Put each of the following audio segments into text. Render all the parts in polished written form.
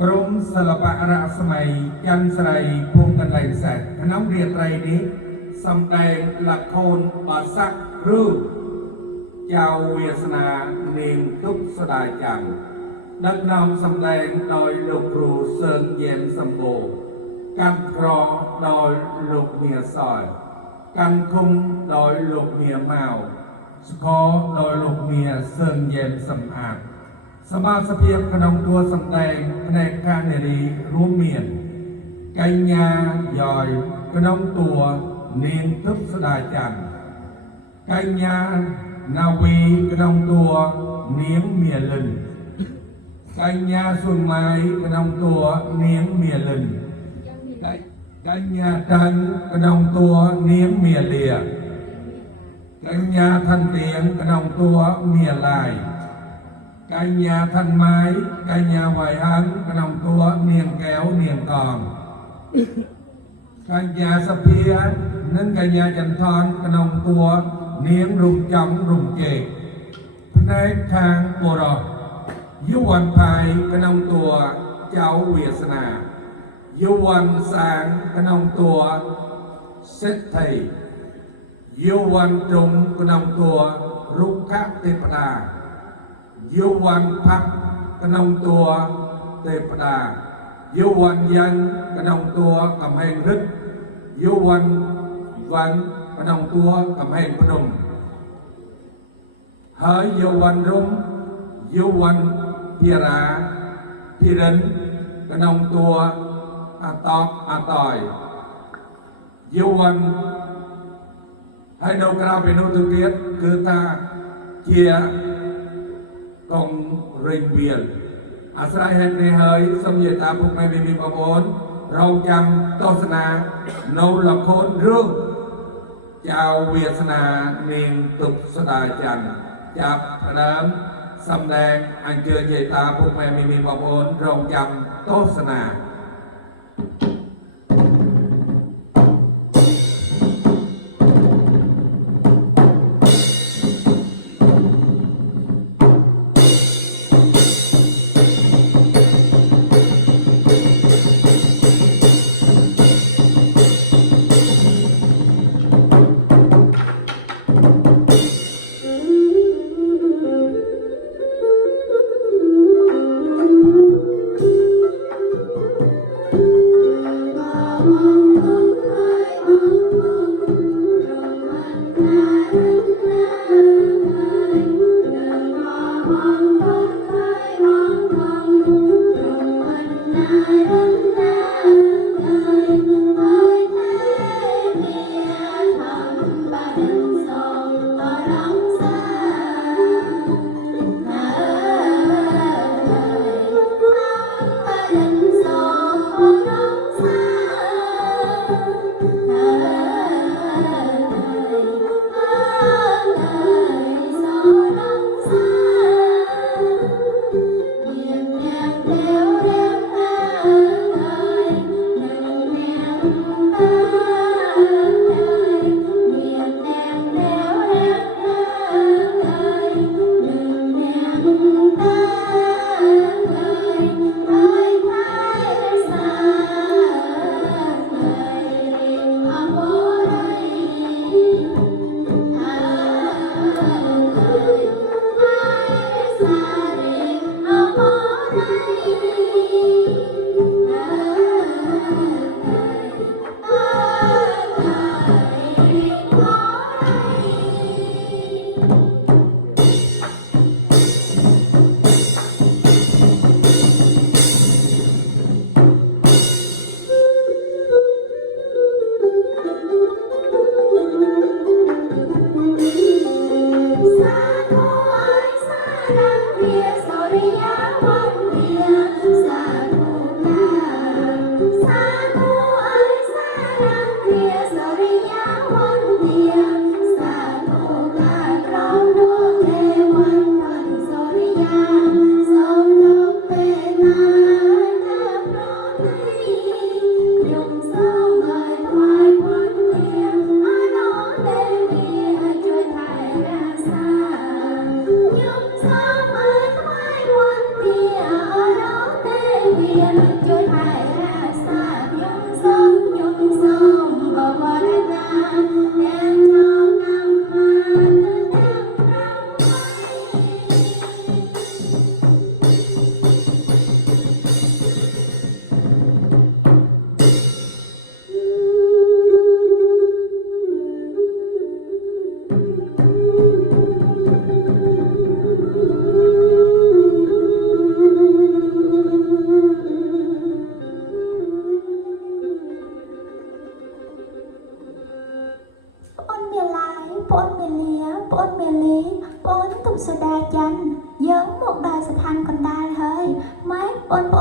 กรมศิลปะระสมัยยันสไรภูมิกันไหลแสกคณะเรียนไรนี้สำแดงหลักโคนบาสักรูปเจ้าเวียสนาเนียงทุกสดายจังนักนำสำแดงโดยลูกครูเซิงเย็นสมบูรณ์การกรอโดยลูกเมียซอยการคุมโดยลูกเมียเมาสกอโดยลูกเมียเซิงเย็นสำอาดสมาสเพียบขนมตัวสำแดงในการเนรีร่วมเมียนไก่ยาย่อยขนมตัวเนียงทุกสดายจังไก่ยานาวีขนมตัวเนียงเมียลึนไก่ยาส่วนไม้ขนมตัวเนียงเมียลึนไก่ยาทันขนมตัวเนียงเมียเลียไก่ยาทันเตียงขนมตัวเมียลายไก่ยาทันไม้ไก่ยาไหวหังขนมตัวเนียงแก้วเนียงกองไก่ยาสะเพียนั่นไก่ยาจันทรขนมตัวเนียงรุ่มจังรุ่มเจกพนักทางโบรอยุวันภายขนมตัวเจ้าเวียสนายุวันสางขนมตัวเซตไทยยุวันจงขนมตัวรุกขะเทปดายุวันพักขนมตัวเทปดายุวันยันขนมตัวกำแพงรึกยุวันขนมตัวกำแพงพนมเฮยยุวันรุ่มยุวันพิราพิรินขนมตัวอาตอกอาตอยยุวันให้นกกราเป็นนกตุเกียรคือตาเกียกองเริงเวียนอาศัยแห่งในเฮยสมเด็จตาพุกไม่มีประโอนเราจำโฆษณาโนละโคนเรื่องเจ้าเวียสนาเนียงตุกสดาจันจับประดามสำแดงอันเจอเจตาพุกไม่มีประโอนเราจำโฆษณา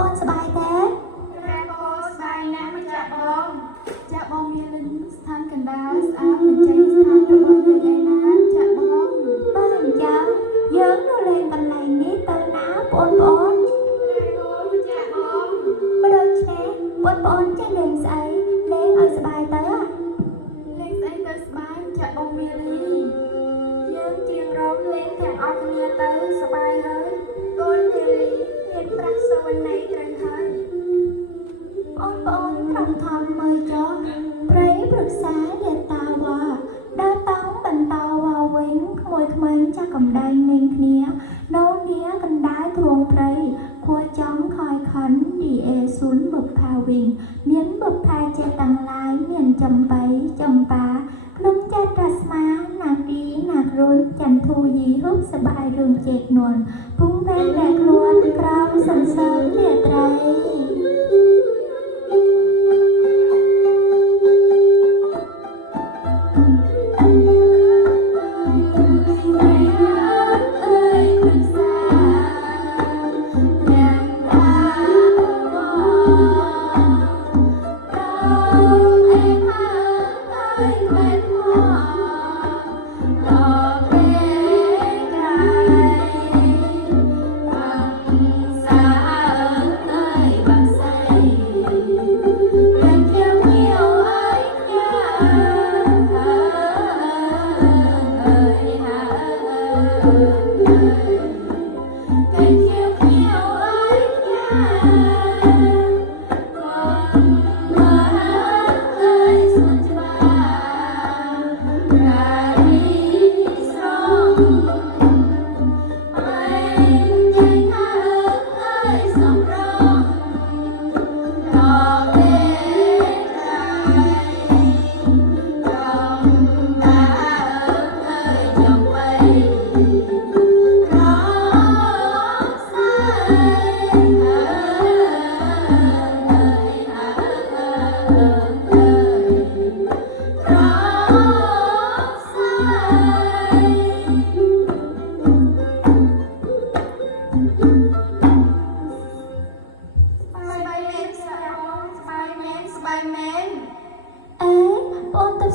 ônสบายแต่ แรกโพสต์ใบนะมาจากบองจากบองมีลินสถานกันดาสอาเป็นใจสถานระเบิดใหญ่ๆนะจากบอง บ้านเจ้าเยิ้มดูแลกันไหลนี้เติมน้ำปอน แรกโพสต์จากบอง มาโดนแชร์ปอนจะเล่นใส่เล่นเอาสบายเตอ เล็กไอเตอร์สบายจากบองมีลีเยิ้มเจียงร้องเล่นแข่งออกเมียเตอร์สบายเลยก้นเฮลีเห็นปรักสวรรค์ในตรังหัน ปอนรำทำมือจ้อไรปรึกษาเด็ดตาว่าดาต้องบันเตาว่าเว้งขโมยขมันจากกำไดเนียงเนี้ยโน้เนี้ยกันได้ทวงไพรคัวจ้องคอยขันดีเอซุนบึกพาวิงเมียนบึกพาเจตังลายเมียนจำไปจำปาคลุ้มจัดรัสมาหนักดีหนักรุนจันทูยีฮุบสบายเรืองเจกนวลพุ่งแป้งแหลกล้วนกราวสันเสริญเลียไตร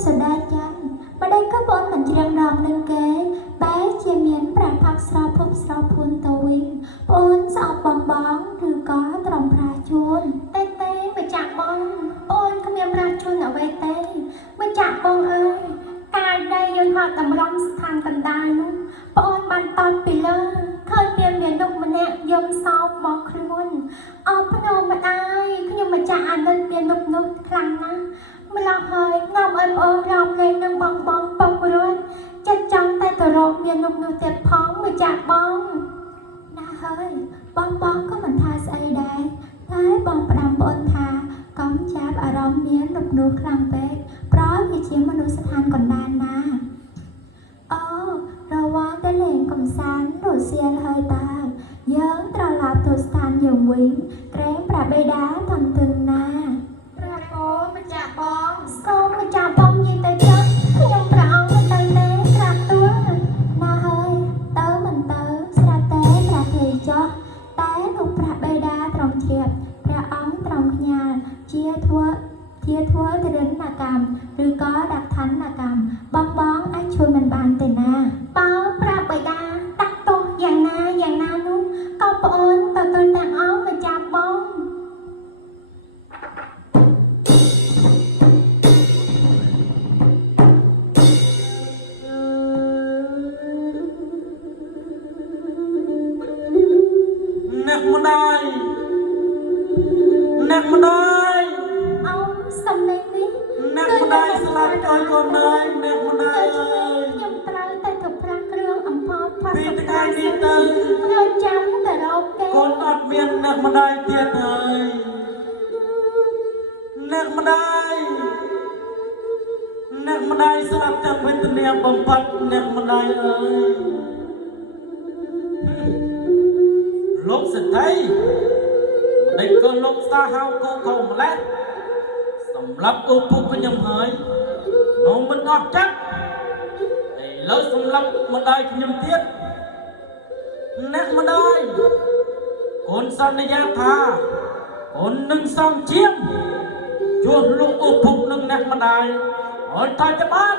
សដាចាន់ម្ដេចក៏បងមិនច្រៀងរំនឹងគេបែរជាមានប្រាផាក់ស្រោភពស្រោភួនទៅវិញបងសោកបងបងឬក៏ត្រង់ប្រាជួនតែមកចាក់បងអូនគ្មានប្រាជួនអ្វីទេមកចាក់បងអើយកាយដែលយើងហត់តម្រង់ស្ថានកណ្ដាលនោះបងបានតតពីលើឃើញមានមនុស្សម្នាក់យំសោកមកខ្លួនអោភ្នំម្ដាយខ្ញុំមកចាក់អាណិតមាននុកនោះខ្លាំងណាស់ម្ល៉េះហើយងំអើយបងរំលែងនឹងបងបងពុករត់ចិត្តចង់តែទៅរកមាននុកនោះទៀតផងមកចាក់បងណាហើយបងបងក៏មិនថាស្អីដែរតែបងផ្ដាំបងថាកុំចាប់អារម្មណ៍មាននុកនោះខ្លាំងពេកព្រោះវាជាមនុស្សស្ថានកណ្ដាលណាអូរវ៉ាតែលេងកំសាន្តរសៀលហើយតាយើងត្រឡប់ទៅស្ថានយើងវិញក្រែងប្រាបេដាថំទឹងណាប្រាកោមកចាក់បងកូនមកចាក់បងនិយាយទៅចុះខ្ញុំប្រអងទៅទេក្រាបទួណាហើយទៅមិនទៅស្រាប់តែប្រាទេចុះតែលោកប្រាបេដាត្រង់ជ្រាបព្រះអង្គត្រង់ខ្ញាល់ជាធ្វើទរិណកម្មឬក៏ដាក់ឋានកម្មបងអាចជួយមិនបានទេណាបើប្រាប់បិតាតាក់ទោសយ៉ាងណានោះក៏ប្អូនទៅទាំងអង្គមកចាប់បងអ្នកម្ដាយអោសំឡេងនេះអ្នកម្ដាយស្លាប់ចោលកូនហើយអ្នកម្ដាយអើយខ្ញុំត្រូវតែទៅប្រាំគ្រឿងអំផោតផាស ពីថ្ងៃនេះទៅ ខ្ញុំចាំទៅរកគេកូនអត់មានអ្នកម្ដាយទៀតហើយអ្នកម្ដាយស្លាប់จากវេទនាបំផុតអ្នកម្ដាយអើយលោកសេដ្ឋីម្ដេចក៏លោកសាហៅគូកូនម្លេះសម្រាប់គូពុកខ្ញុំហើយនោះមិនអស់ចិត្តឥឡូវសម្រាប់ម្ដាយខ្ញុំទៀតអ្នកម្ដាយកូនសន្យាថា ôn nâng xong chiếm chuột lục ụ phục nâng nét mặt đài ôn thay cái bán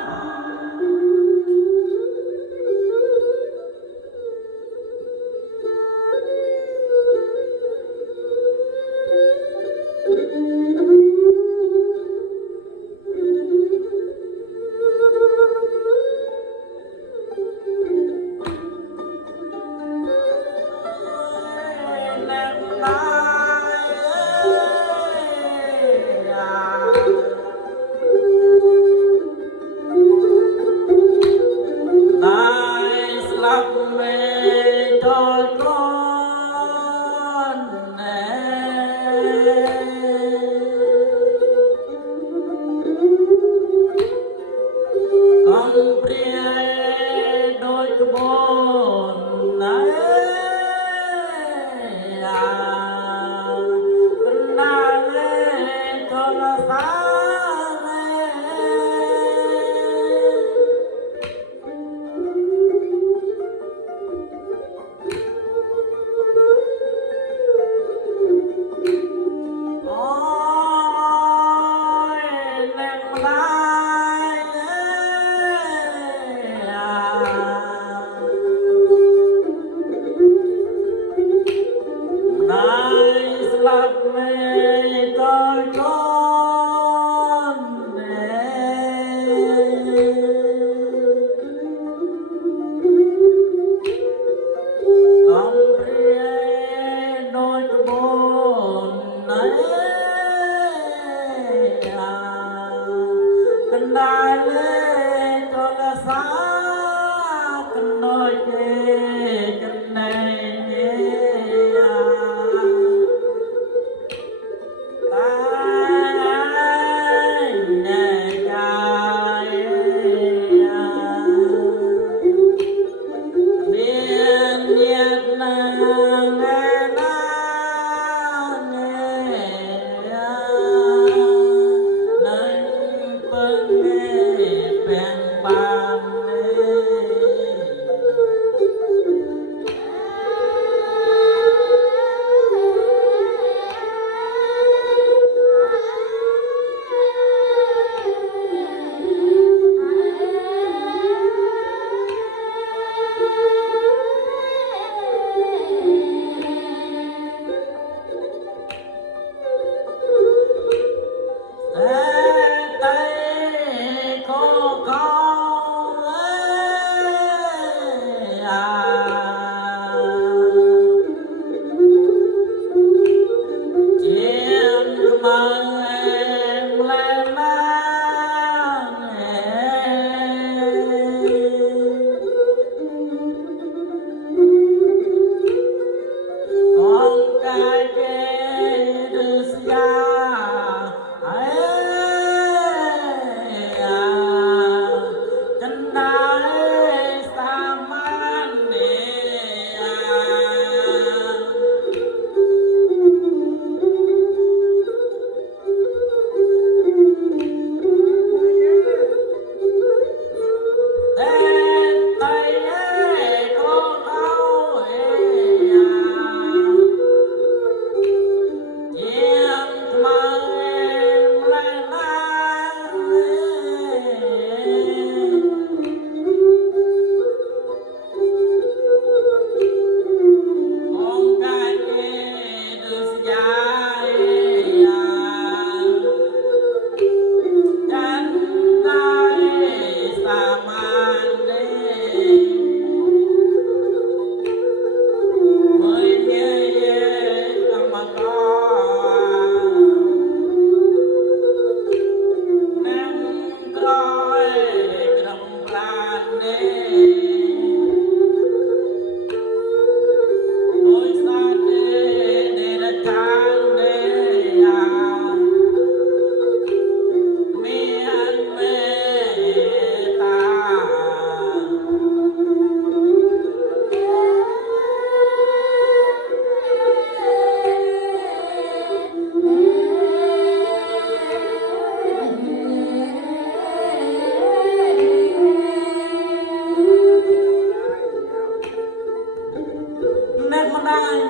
nét mà đài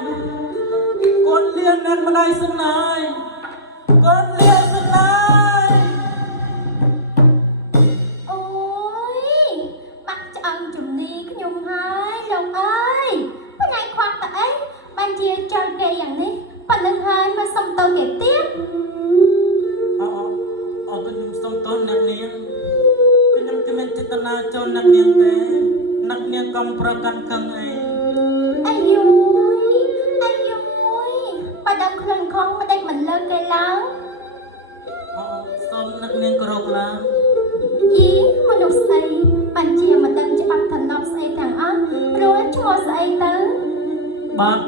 con liên nét mà đài sân này ប្រកាន់កឹងអី អាយុយអាយុយបើដល់ខ្លួនខំមិនដេចមិនលើកគេឡើង អូសូមនឹកនាងក្រោកឡើង យីមនុស្សស្អីបានជាមិនដឹងច្បាប់ឋានៈស្អីទាំងអស់ព្រោះឈ្មោះស្អីទៅ បាទ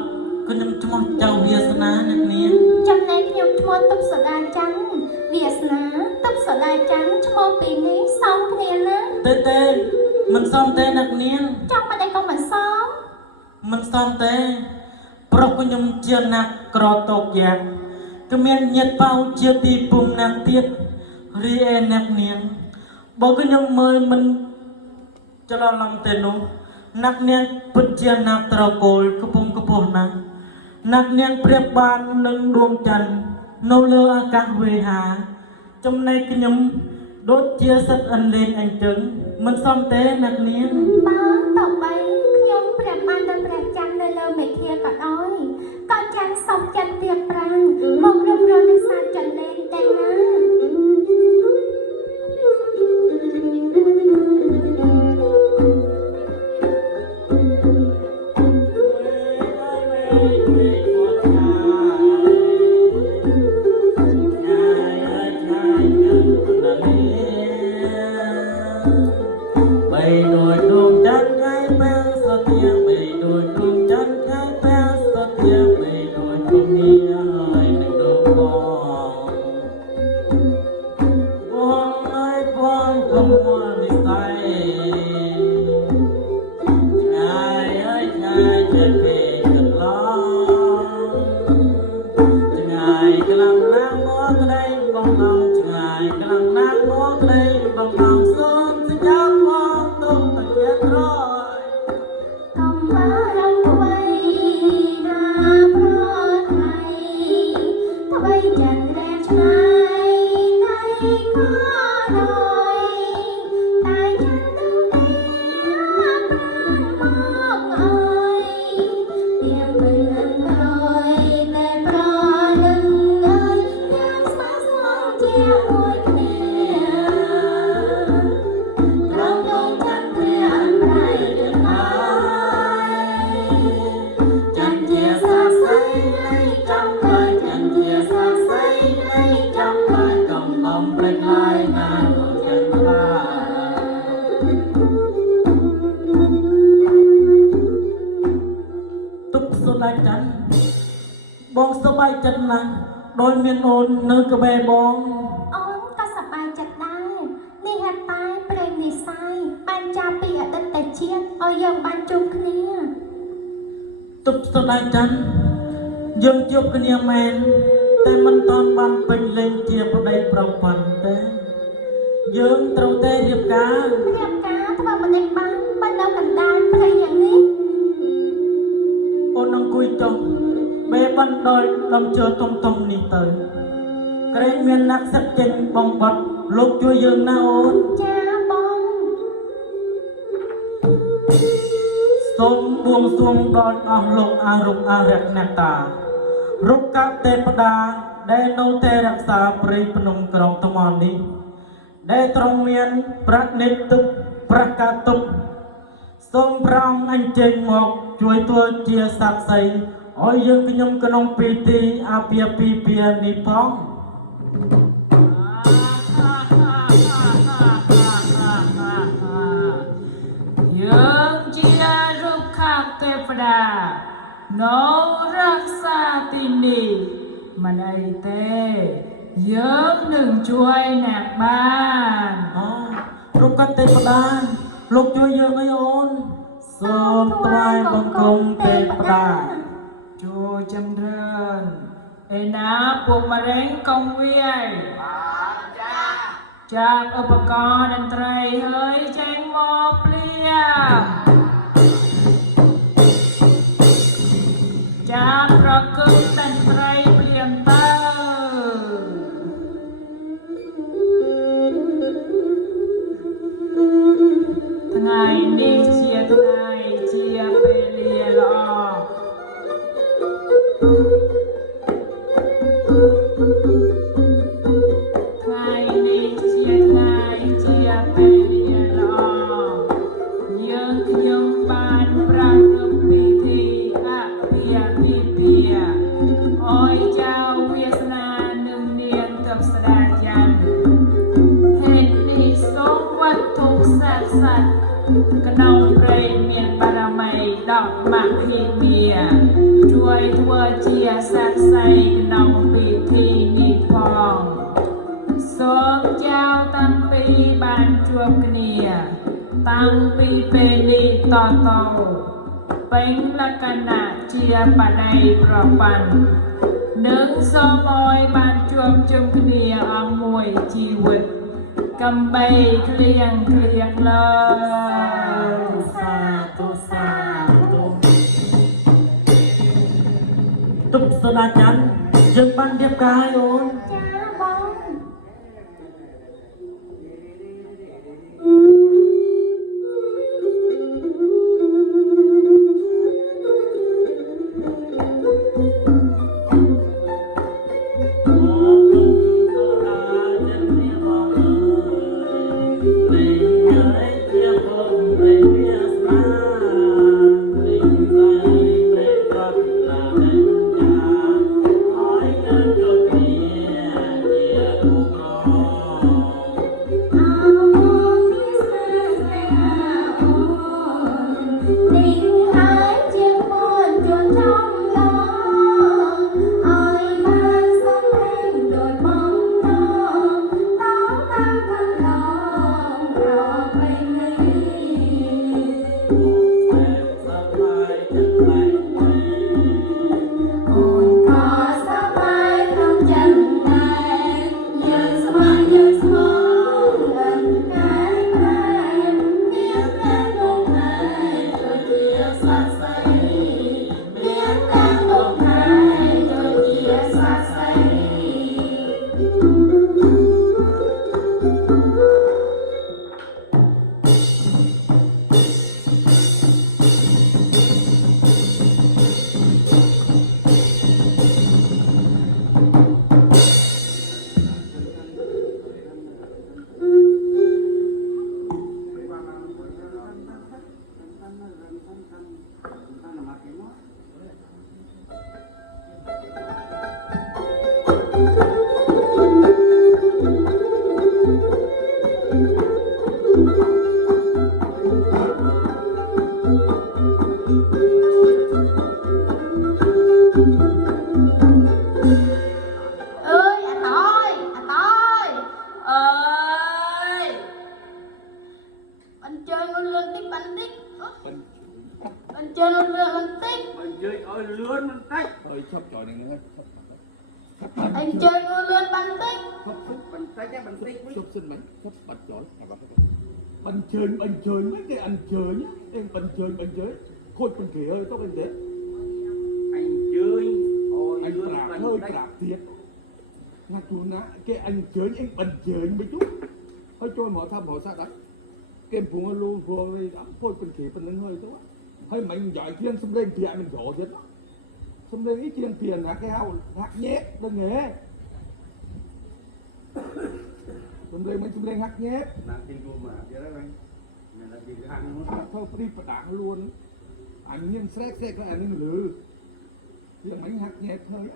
ខ្ញុំឈ្មោះចៅវាសនាអ្នកនាង ចំណែកខ្ញុំឈ្មោះទុកសដាច័ន្ទវាសនាទុកសដាច័ន្ទឈ្មោះពីរនេះសមគ្នាណា ទេមិនសមទេអ្នកនាង ចង់មិនដេចក៏មិនសម មិនសមទេប្រុសខ្ញុំជាអ្នកក្រតកយ៉ាងគ្មានញាតិបៅជាទីពុំណាស់ទៀតរីឯអ្នកនាងបើខ្ញុំមើលមិនច្រឡំទេនោះអ្នកនាងពិតជាអ្នកត្រកូលកំពុងកំពស់ណាស់អ្នកនាងប្រៀបបាននឹងដួងច័ន្ទនៅលើអាកាសវេហាចំណែកខ្ញុំដូចជាសត្វអន្លេងអញ្ចឹងមិនសមទេអ្នកនាង បើតបីខ្ញុំព្រះបានដល់ព្រះច័ន្ទនៅលើមេឃាក៏ដោយក៏ចាំសំចិត្តទៀតប្រាំងមករំរងនឹងសាចន្លេងតែណា bay đôi đùm chân cái bé sốt nhẹ bay đôi đùm chân cái bé sốt nhẹ bay đôi đùm nhẹ hơi đừng đùm bong ơi bong không muốn đi say ngài ơi ngài chân về cần lo ngài cái lòng nang mua cái đây bong lòng ngài cái lòng nang mua cái đây bong lòng xuân sẽ chắc bong tung ta chết rồi កុំមករំខ្វៃណាប្រថៃអ្វីចាន់រែឆ្ងាយណៃក៏ដោយតែចាន់ទៅនេះប្រាណមកអើយទៀងទៅនឹងក្រោយតែប្រនឹងអើយយ៉ាងស្មោះស្ម័គ្រជាមួយគ្នា ត្រង់ដងចាន់ព្រះអនប្រៃទាំងហើយចាន់ជាសាស្័យនៃចំបើចាន់ជាសាស្័យនៃចំបើកុំបំភ្លេចហើយណាលោកចាន់បា ទុកសុខច័ន្ទបងសប្បាយចិត្តណាស់ដោយមានអូននៅក្បែរបង អូនក៏សប្បាយចិត្តដែរនេះហេតុតែព្រេងនិស័យបានចាប់ពីអតីតជាតិឲ្យយើងបានជួបគ្នា ទុកសុខច័ន្ទយើងជួបគ្នាមែនតែមិនតាន់បានពេញលេងជាប្តីប្រពន្ធទេយើងត្រូវតែរៀបការ រៀបការធ្វើមិនដេចបានបើនៅកណ្ដាលព្រៃយ៉ាងនេះ អូនអង្គុយចុះបេបណ្ដោយដំជើទុំនេះទៅក្រែងមានអ្នកសឹកចេញបងបាត់លោកជួយយើងណាអូន ចាបង សូមបួងសួងដល់អស់លោកអារុងអរិយអ្នកតារុក្ខទេពតាដែលនៅតែរក្សាព្រៃភ្នំក្រុងថ្មនេះដែលទ្រង់មានប្រាក់និតទុកប្រកាសទុកសូមប្រងអញ្ជើញមកជួយធ្វើជាស័ក្តិសិទ្ធិឲ្យយើងខ្ញុំក្នុងពិធីអាពាហ៍ពិពាហ៍នេះផង យើងជារុក្ខទេវតានៅរក្សាទីនេះមិនអីទេយើងនឹងជួយអ្នកបាន អូរុក្ខទេពតាលោកជួយយើងឲ្យអូនសូមថ្វាយបង្គំទេពតា ជួយចម្រើនឯណាពុកម្រែងកុំវាយចាប់ឧបករណ៍តន្ត្រីហើយចេញមកភ្លាមចាប់ប្រគំតន្ត្រីភ្លាមទៅ ថ្ងៃនេះជាថ្ងៃជាពេលវេលាល្អថ្ងៃនេះជាថ្ងៃជាពេលវេលាល្អយើងខ្ញុំបាន ក្នុងព្រៃមានបារមីដកម៉ាក់ភីមៀជួយធ្វើជាសាក្សីក្នុងពិធីនេះផងសូមចៅទាំងពីរបានជួបគ្នាតាំងពីពេលនេះតទៅពេញលក្ខណៈជាបដិប្របណ្ឌនឹងសូមឲ្យបានជួបជុំគ្នាអស់មួយជីវិតកំបីគ្លៀងលើសាទុទុកស្ដាច័ន្ទយើងបានរៀបការហើយអូន ចាបង Ơi chọc trò này nữa. Anh chơi ngô lươn bắn tích. Bắn tích. Chụp xin bắn, chụp bắn trò. Bắn chơi mấy cái anh chơi nhá. Em bắn chơi. Khôi bắn kìa ơi, tóc anh thế. Anh chơi. Ôi, anh bạc hơi bạc thiệt. Ngạc chú ná, cái anh bắn chơi mấy chút. Hơi trôi mở thăm mở sát đấy. Kem phùng luôn phùng đi đắm khôi bắn kìa bắn hơi tốt. Hơi mạnh giỏi thiên xâm lên thì mình dỗ chết đó. Xâm lên ít chiên tiền là cái hào hạt nhét đừng nghề. Xâm lên hạt nhét. Nàng tin cô mà biết đấy anh. Mình là gì cái ăn nó. Thôi đi phải đảng luôn. Anh nhiên xét cái anh ấy lử. Thì mấy hạt nhét thôi.